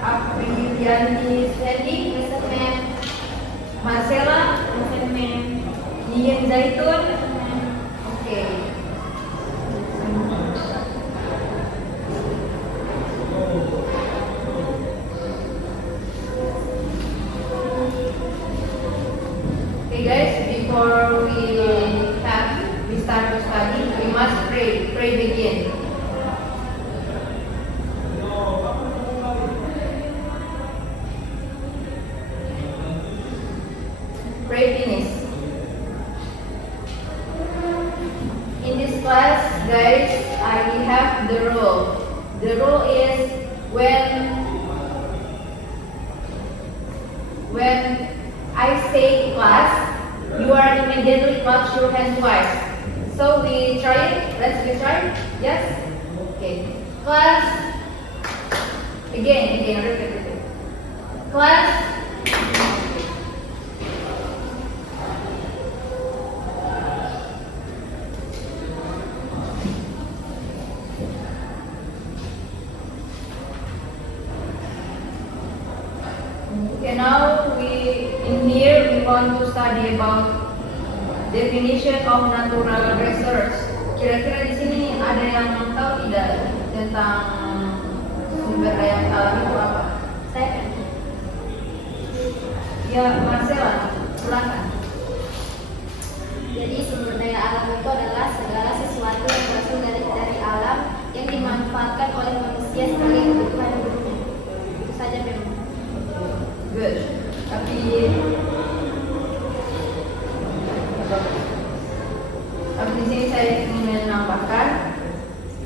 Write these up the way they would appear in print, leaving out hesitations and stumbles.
Aprilianti Sandy, Present, ma'am. Marcella, Present, ma'am. Niyen Zaitun. Oke. Okay guys, before we start to study, we must pray. Pray begin. Pray finish. In this class, guys, I have the rule. The rule is when I say class, you are immediately clap your hands twice. So we try it. Let's try. Yes. Okay. Class. Again. Repeat. Class. Okay, now in here we want to study about definition of natural research. Kira-kira di sini ada yang tahu tidak tentang sumber daya alam itu apa? Saya kan. Ya, Marcella, silakan. Jadi sumber daya alam itu adalah segala sesuatu yang berasal dari alam yang dimanfaatkan oleh manusia sebagai kebutuhan hidupnya. Itu saja, memang. Good. Tapi di sini saya ingin menambahkan,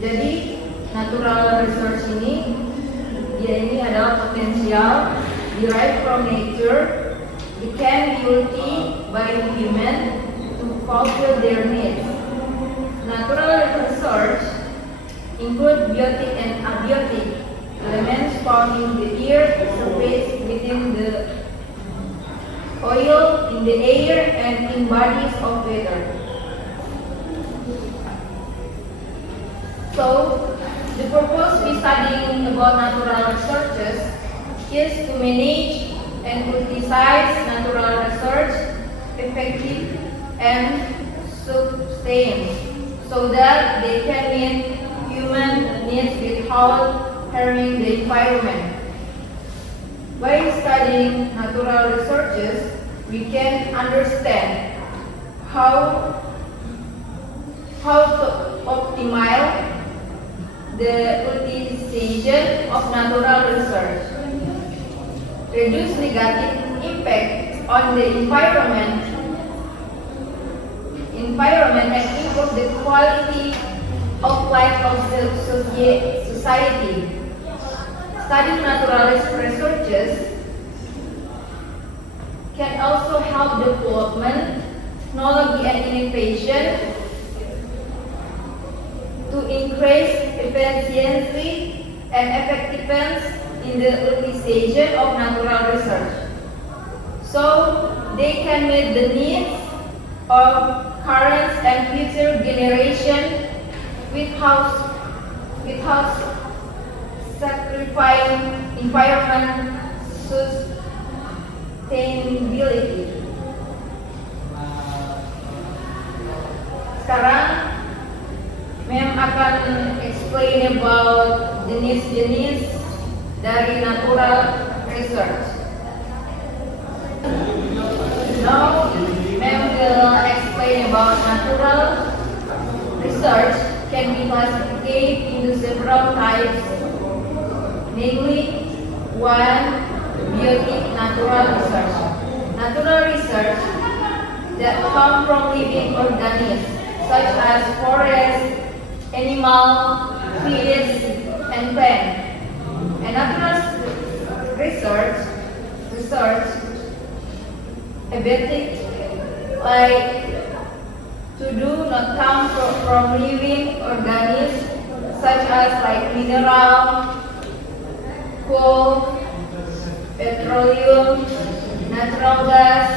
jadi natural resource ini adalah potensial derived from nature, it can be used by human to fulfill their needs. Natural resource include biotic and abiotic elements found in the earth surface, within the oil, in the air, and in bodies of water. So, the purpose we studying about natural resources is to manage and utilize natural resource effective and sustain, so that they can meet human needs without harming the environment. By studying natural resources, we can understand how to optimize the utilization of natural resources, reduce negative impact on the environment and improve the quality of life of the society. Studying natural resources can also help development, technology and innovation to increase efficiency and effectiveness in the utilization of natural resources, so they can meet the needs of current and future generation without sacrificing environment sustainability. Sekarang Mem akan explain about jenis-jenis dari natural research. Now Mem will explain about natural research can be classified into several types. Namely, 1. Biotic natural research. Natural research that come from living organisms such as forests, animal, fluids, and plants. And natural research abiotic, like to do not come from living organisms such as like mineral, coal, petroleum, natural gas,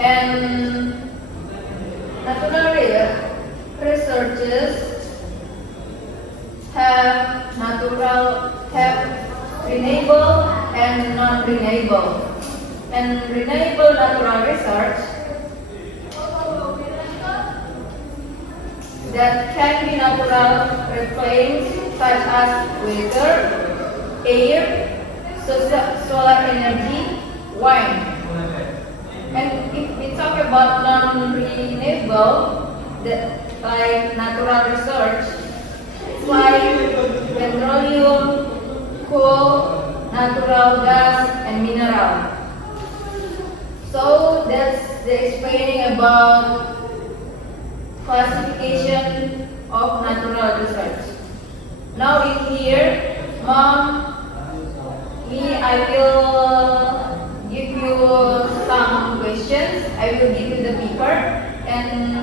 and natural researchers have natural have renewable and non-renewable. And renewable natural research that can be natural refrains such as weather, air, solar energy, wind. And if we talk about non-renewable, like natural research, it's like petroleum, coal, natural gas, and mineral. So that's the explaining about classification of natural research. Now in here, Mom, I will give you some questions. I will give you the paper and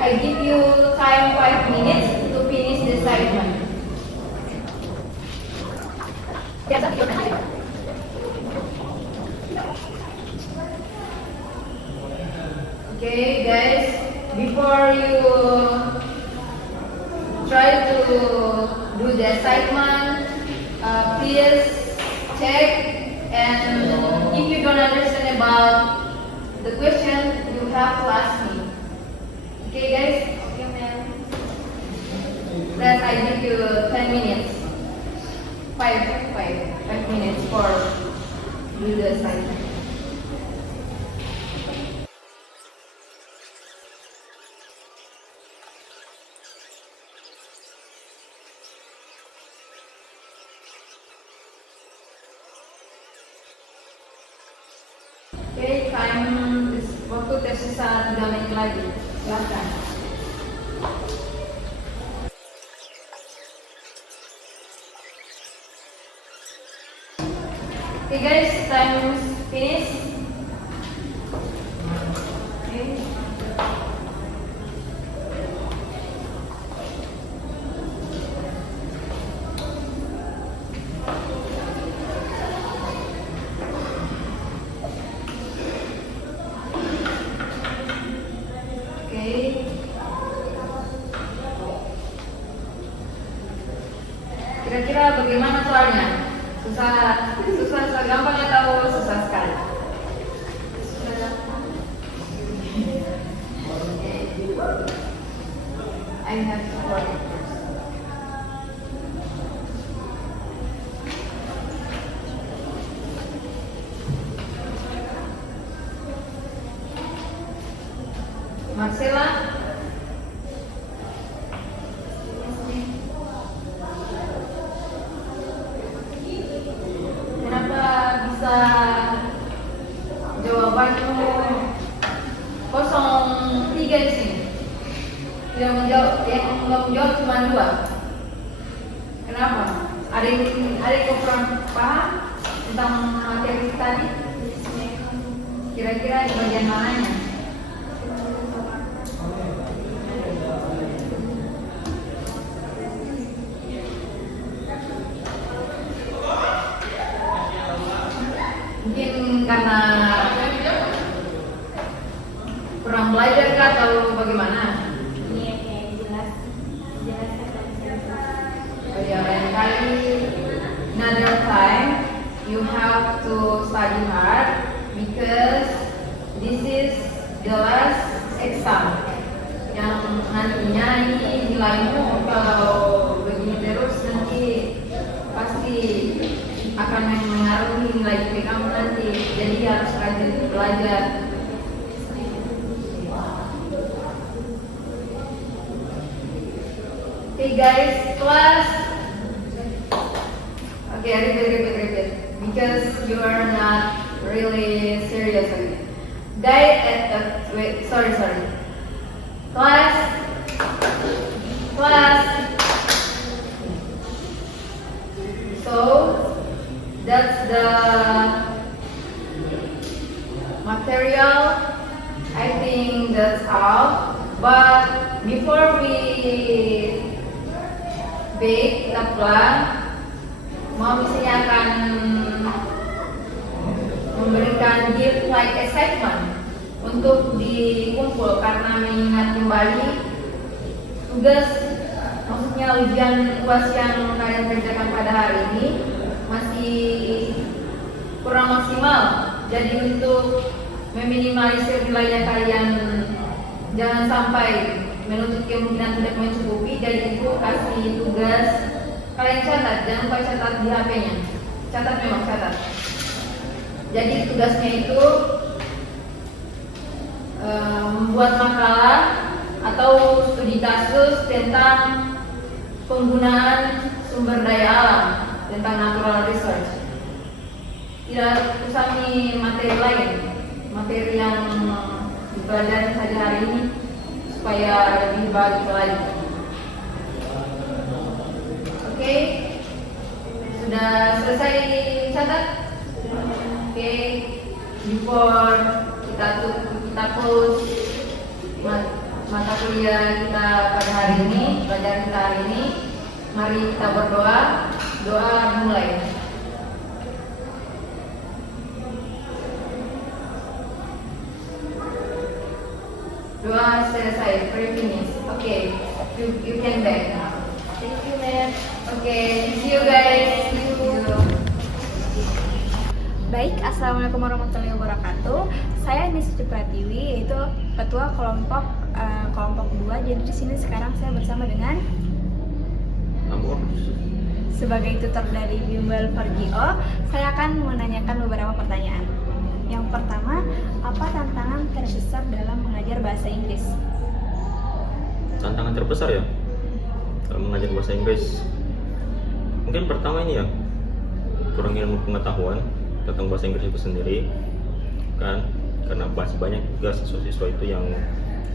I give you time 5 minutes to finish the assignment. Okay guys, before you try to do the assignment, please check, and if you don't understand about the question, you have to ask me. Okay guys? Okay, ma'am. Then I give you 10 minutes. 5 minutes for do the assignment. Oke, time waktu tersisa 3 menit lagi. Silakan. Oke guys, time finish. Okay. Kira-kira bagaimana soalnya? Susah gampang atau susah sekali? I have to work it first. Marcela? Kenapa bisa jawabanmu 03 di sini? Yang menjawab cuma 2. Kenapa? Ada yang kurang paham tentang materi tadi? Kira-kira di bagian mananya? Mungkin karena kurang belajar kah atau bagaimana? Ini yang jelas Ya, lain kali, another time, you have to study hard because this is the last exam. Yang nantinya ini nilaimu kalau begini terus nanti pasti akan mengaruhi nilai IPK kamu nanti. Jadi harus rajin belajar. Okay guys, class. Okay, repeat. Because you are not really serious again. Guys, wait, sorry. Class. So, that's the material. I think that's all. But before we bake the plan, Mom sini akan memberikan gift like excitement untuk dikumpul karena mengingat kembali tugas, maksudnya maksudnya ujian UAS yang kalian kerjakan pada hari ini masih kurang maksimal. Jadi untuk meminimalisir nilainya kalian jangan sampai menuntut kemungkinan tidak mencukupi, jadi ibu kasih tugas kalian catat, jangan lupa catat di HP-nya. Catat, memang catat. Jadi tugasnya itu membuat makalah atau studi kasus tentang penggunaan sumber daya alam, tentang natural research. Tidak usah nih materi lain, materi yang dipelajari saja hari ini supaya lebih baik lagi. Oke, sudah selesai catat? Oke, before kita close mata kuliah kita pada hari ini, pelajaran kita hari ini, mari kita berdoa. Doa dimulai. Doa selesai, finish. Okay, you can back now. Thank you, ma'am. Okay, see you guys. See you. Baik, Assalamualaikum warahmatullahi wabarakatuh. Saya Nisri Pratiwi, yaitu ketua kelompok 2. Jadi di sini sekarang saya bersama dengan Amor. sebagai tutor dari Bimbel 4GO. Saya akan menanyakan beberapa pertanyaan. Yang pertama, apa tantangan terbesar dalam mengajar bahasa Inggris? Tantangan terbesar ya dalam mengajar bahasa Inggris, mungkin pertama ini ya, kurang ilmu pengetahuan tentang bahasa Inggris itu sendiri kan, karena masih banyak juga siswa-siswa itu yang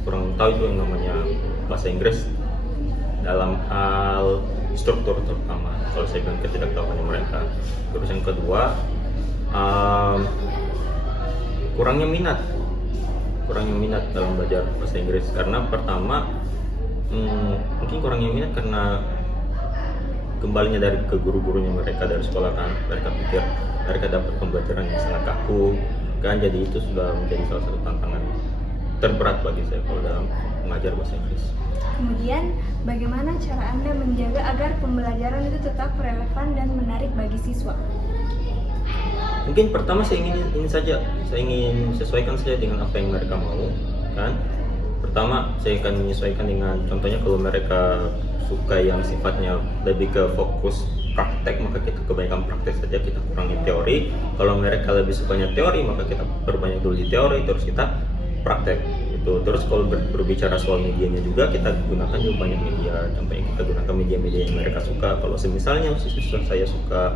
kurang tahu itu yang namanya bahasa Inggris dalam hal struktur terutama, kalau saya bilang ketidaktahuan mereka. Terus yang kedua, kurangnya minat dalam belajar bahasa Inggris, karena pertama mungkin kurangnya minat karena kembalinya dari ke guru-gurunya mereka dari sekolah kan, mereka pikir mereka dapat pembelajaran yang sangat kaku kan, jadi itu sudah menjadi salah satu tantangan terberat bagi saya kalau dalam mengajar bahasa Inggris. Kemudian, bagaimana cara Anda menjaga agar pembelajaran itu tetap relevan dan menarik bagi siswa? Mungkin pertama saya ingin sesuaikan saja dengan apa yang mereka mau kan. Pertama saya akan menyesuaikan dengan, contohnya kalau mereka suka yang sifatnya lebih ke fokus praktek, maka kita kebanyakan praktek saja, kita kurangi teori. Kalau mereka lebih sukanya teori, maka kita perbanyak dulu di teori, terus kita praktek itu. Terus kalau berbicara soal medianya juga, kita gunakan juga banyak media. Contohnya kita gunakan media-media yang mereka suka. Kalau misalnya siswa saya suka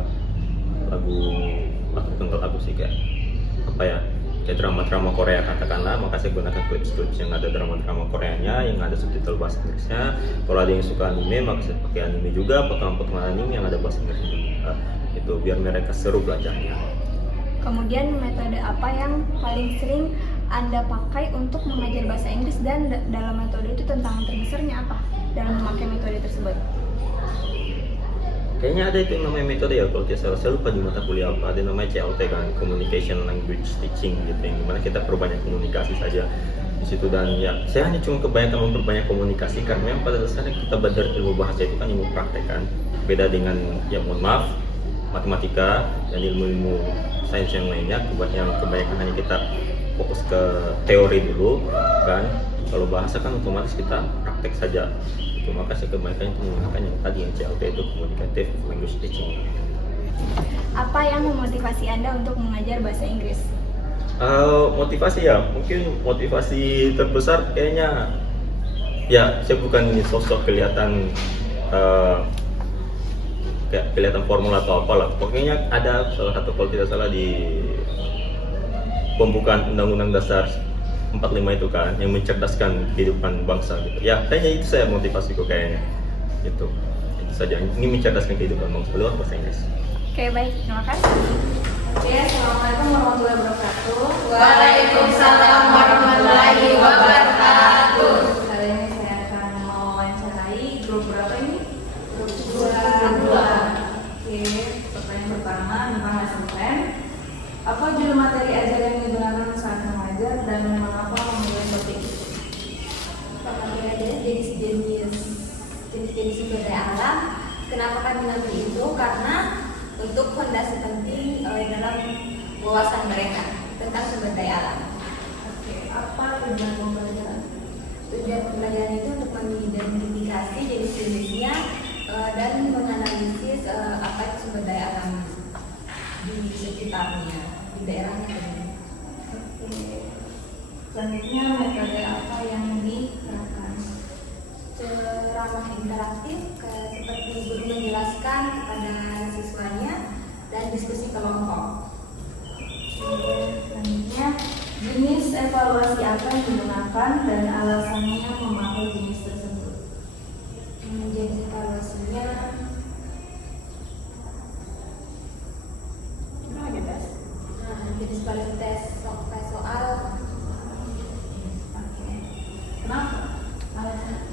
lagu sih kayak apa ya, kayak drama-drama Korea katakanlah, maka saya gunakan clips yang ada drama-drama Koreanya yang ada subtitle bahasa Inggrisnya. Kalau ada yang suka anime, maka saya pakai anime juga, potongan-potongan anime yang ada bahasa Inggrisnya juga, itu biar mereka seru belajarnya. Kemudian, metode apa yang paling sering Anda pakai untuk mengajar bahasa Inggris, dan dalam metode itu tantangan terbesarnya apa dalam memakai metode tersebut? Kayaknya ada itu yang namanya metode ya, kalau tidak salah, saya lupa di mata kuliah apa, ada namanya CLT kan, Communication Language Teaching gitu, yang dimana kita perbanyak komunikasi saja di situ. Dan ya, saya hanya cuma kebanyakan memperbanyak komunikasi karena yang pada dasarnya kita belajar ilmu bahasa itu kan ilmu praktek kan, beda dengan ya mohon maaf matematika dan ilmu-ilmu sains yang lainnya, yang kebanyakan hanya kita fokus ke teori dulu kan. Kalau bahasa kan otomatis kita praktek saja. Maka saya kebanyakan itu menggunakan yang tadi, yang CLT itu Communicative Language Teaching. Apa yang memotivasi Anda untuk mengajar bahasa Inggris? Motivasi ya, mungkin motivasi terbesar kayaknya ya, saya bukan sosok kelihatan kayak kelihatan formula atau apalah. Pokoknya ada salah satu, kalau tidak salah, di pembukaan Undang-Undang Dasar 45 itu kan, yang mencerdaskan kehidupan bangsa gitu. Ya, kayaknya itu saya motivasiku kayaknya. Itu saja, ini mencerdaskan kehidupan bangsa lewat bahasa Inggris. Oke, baik, terima kasih. Oke, assalamualaikum warahmatullahi wabarakatuh. Waalaikumsalam warahmatullahi wabarakatuh. Kali ini saya akan mewawancarai grup berapa ini? Grup 2. Oke, pertanyaan pertama tentang lesson plan. Apa judul materi ajar yang digunakan saat mengajar dan mengapa memilih topik itu? Materi ajar jenis-jenis jenis-jenis sumber daya alam. Kenapa kami ngambil itu? Karena untuk fondasi penting dalam wawasan mereka tentang sumber daya alam. Oke, apa tujuan pembelajaran? Tujuan pembelajaran itu untuk mengidentifikasi jenis-jenisnya dan menganalisis apa itu sumber daya alam di sekitarnya, di daerahnya. Oke. Selanjutnya metode apa yang diterapkan? Ceramah interaktif seperti guru menjelaskan kepada siswanya dan diskusi kelompok. Selanjutnya, jenis evaluasi apa yang digunakan dan alasannya memakai jenis tersebut? Jenis evaluasinya jenis evaluasi tes soal. Oke. Kenapa? Alasan?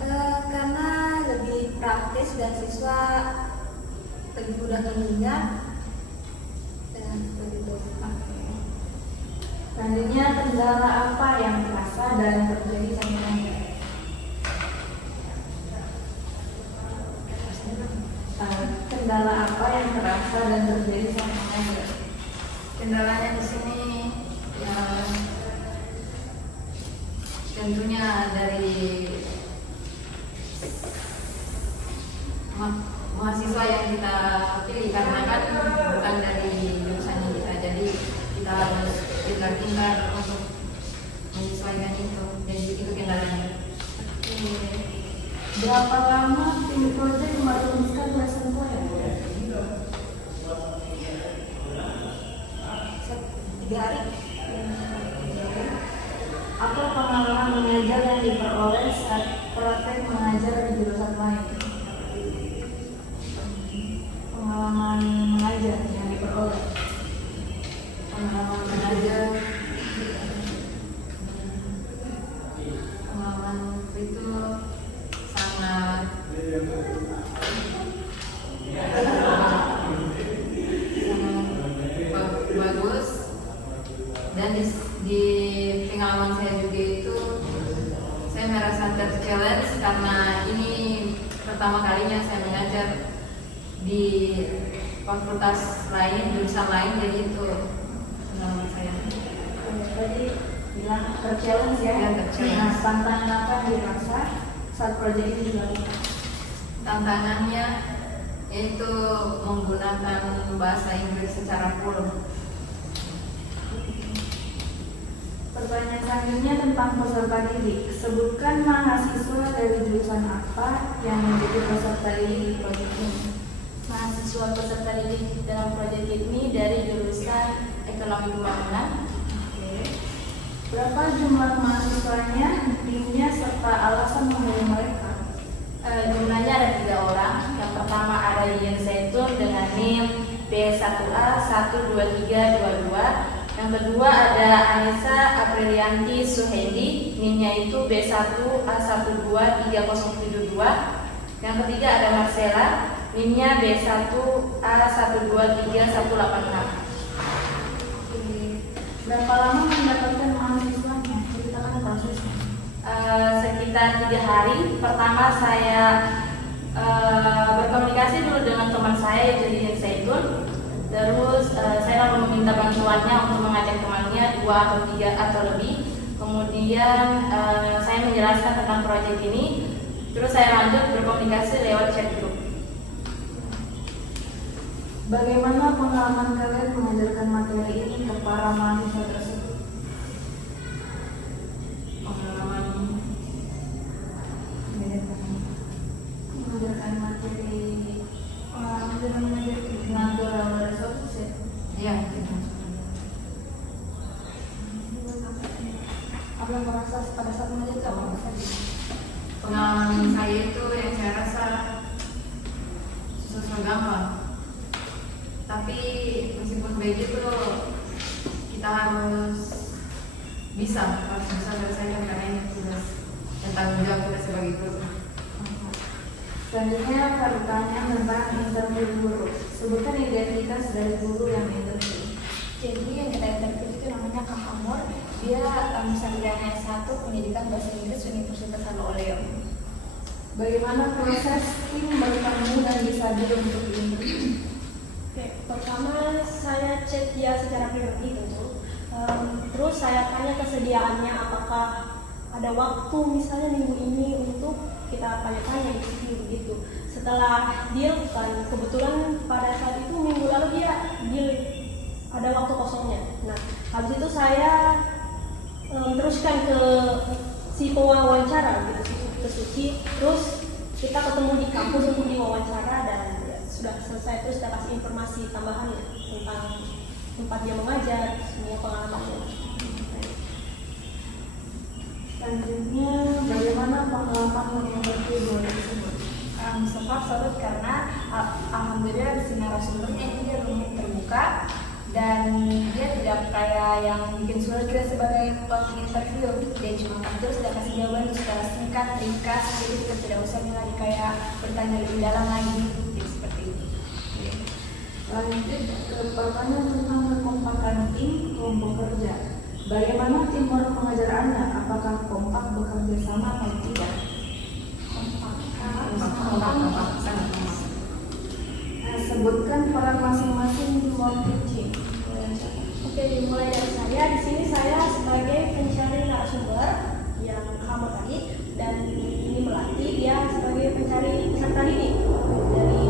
Karena lebih praktis dan siswa lebih mudah mengingat dan seperti itu. Oke. Selanjutnya, kendala apa yang terasa dan terjadi sama mengajar? Kendala apa yang terasa dan terjadi sama mengajar? Kendalanya di sini ya tentunya dari mahasiswa yang kita pilih, karena kan bukan dari jurusannya kita, jadi kita harus pintar-pintar untuk menyesuaikan itu. Jadi itu kendalanya. Berapa lama tim project merumuskan lesson plan? 3 hari. Apa pengalaman mengajar yang diperoleh saat praktek mengajar di jurusan lain? Pengalaman mengajar yang diperoleh. Pengalaman mengajar, pengalaman itu sangat bagus, dan di pengalaman saya juga itu saya merasa ter-challenge karena ini pertama kalinya saya mengajar di fakultas lain, jurusan lain, jadi itu pengalaman saya. Tadi bilang ter-challenge ya? Ya, ter-challenge. Nah, tantangan apa yang dirasa saat proyek ini dilakukan? Tantangannya yaitu menggunakan bahasa Inggris secara full. Pertanyaan selanjutnya tentang peserta didik. Sebutkan mahasiswa dari jurusan apa yang menjadi peserta didik di proyek ini. Mahasiswa peserta didik dalam proyek ini dari jurusan Ekonomi Pembangunan. Berapa jumlah mahasiswanya, timnya, serta alasan memilih mereka? Jumlahnya ada 3 orang. Yang pertama ada Yen Zaitun dengan NIM B1A 12322. Yang kedua ada Anissa Aprilianti Suhendi, NIM-nya itu B1A12302. Yang ketiga ada Marcella, NIM-nya B1A1233186. Berapa lama mendapatkan mahasiswanya? Ceritakan prosesnya. Sekitar 3 hari. Pertama saya berkomunikasi dulu dengan teman saya yaitu Yen Zaitun. Terus saya lalu meminta bantuannya untuk mengajak temannya 2 atau 3 atau lebih. Kemudian saya menjelaskan tentang proyek ini. Terus saya lanjut berkomunikasi lewat chat group. Bagaimana pengalaman kalian mengajarkan materi ini ke para mahasiswa tersebut? Pengalaman Mengajarkan materi, pengalaman dalam mengajar natural resources ya? ya gitu. Apa yang merasa pada saat mengajar itu apa saja? Pengalaman saya itu yang saya rasa susah gampang. Tapi meskipun begitu kita harus bisa selesaikan karena ini tugas dan tanggung jawab kita sebagai guru. Selanjutnya pertanyaan tentang interview guru. Sebutkan identitas dari guru yang interview. Jadi yang kita interview itu namanya Kang Amor. Dia sarjana S1 Pendidikan Bahasa Inggris Universitas Al Oleo. Bagaimana proses tim bertemu dan disadar untuk ini? Oke, pertama saya cek dia secara pribadi tentu. Terus saya tanya kesediaannya apakah ada waktu misalnya minggu ini untuk kita tanya-tanya interview begitu. Setelah deal kan kebetulan pada saat itu minggu lalu dia deal ada waktu kosongnya. Nah, habis itu saya teruskan ke si pewawancara gitu ke Suci. Terus kita ketemu di kampus untuk diwawancara dan ya, sudah selesai. Terus kita kasih informasi tambahan tentang tempat dia mengajar, semua pengalamannya. Selanjutnya, bagaimana pengalaman menghadapi dua tersebut? So far salut karena alhamdulillah di sini narasumbernya ini dia lumayan terbuka dan dia tidak kayak yang bikin sulit kita sebagai waktu interview. Dia cuma terus sudah kasih jawaban secara singkat, ringkas, jadi kita tidak usah lagi kayak bertanya lebih dalam lagi. Jadi seperti itu. Lanjut ke pertanyaan tentang kekompakan tim kelompok kerja. Bagaimana teamwork pengajar Anda? Apakah kompak bekerja sama atau tidak? Sebutkan peran masing-masing di teamwork teaching. Oke, dimulai dari saya. Di sini saya sebagai pencari narasumber yang kamu tadi dan ini melatih dia sebagai pencari peserta didik dari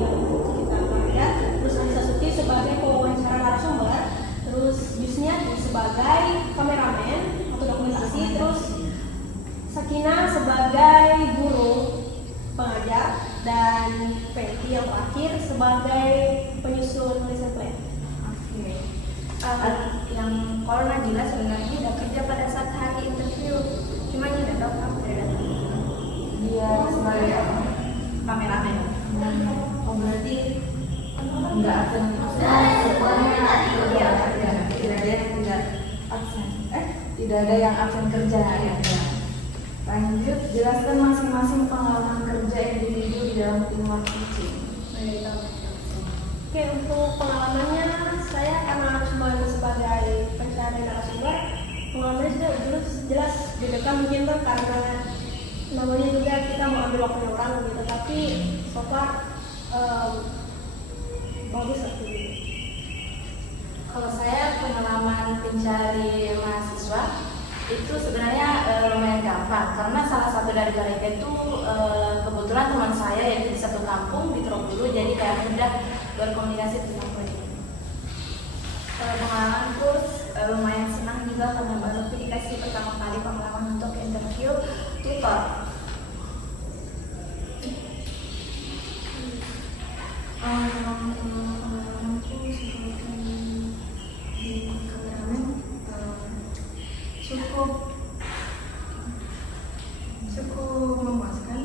yang kita lihat. Terus Anissa Suti sebagai pewawancara narasumber. Terus Yusnia sebagai kameramen atau dokumentasi. Terus Sakina sebagai guru pengajar dan Penti yang terakhir sebagai penyusun lesson plan. Oke. Yang kalau Najila sebenarnya udah kerja pada saat hari interview, cuma dia tidak tahu kamu tidak datang. Dia sebagai apa? Kameramen. Oh, berarti enggak absen semuanya tidak ada yang tidak absen. Tidak ada yang absen kerja ya. Lanjut, jelaskan masing-masing pengalaman kerja individu di dalam teamwork teaching. Oke, untuk pengalamannya saya karena cuma sebagai pencari narasumber, pengalamannya sudah jelas deg-degan mungkin tuh karena namanya juga kita mau ambil waktunya orang gitu, tapi so far bagus seperti ini. Kalau saya pengalaman pencari mahasiswa itu sebenarnya lumayan gampang karena salah satu dari mereka itu kebetulan teman saya yaitu di satu kampung di Trogolo, jadi kayak mudah berkomunikasi tentang proyek. Pengalaman kurs lumayan senang juga karena baru dikasih pertama kali pengalaman untuk interview tutor. Pengalamanku sebagai kameramen cukup memuaskan.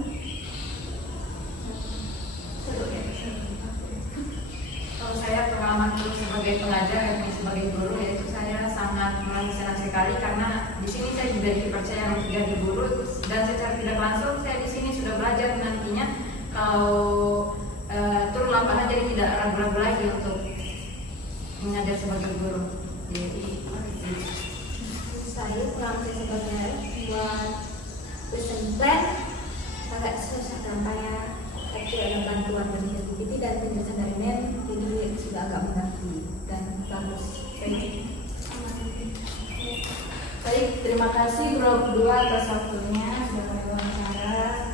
Kalau saya pengalaman dulu sebagai pengajar dan sebagai guru, yaitu saya sangat merasa senang sekali karena di sini saya juga dipercaya untuk jadi guru dan secara tidak langsung saya di sini sudah belajar nantinya kalau turun lapangan, jadi tidak ragu-ragu lagi untuk mengajar sebagai guru. Jadi Saya kurang sebenarnya buat lesson plan agak susah nampaknya, tapi ada bantuan dari ChatGPT dan penjelasan dari Men, jadi sudah agak mengerti dan bagus. Baik, terima kasih Bro 2 atas waktunya sudah wawancara.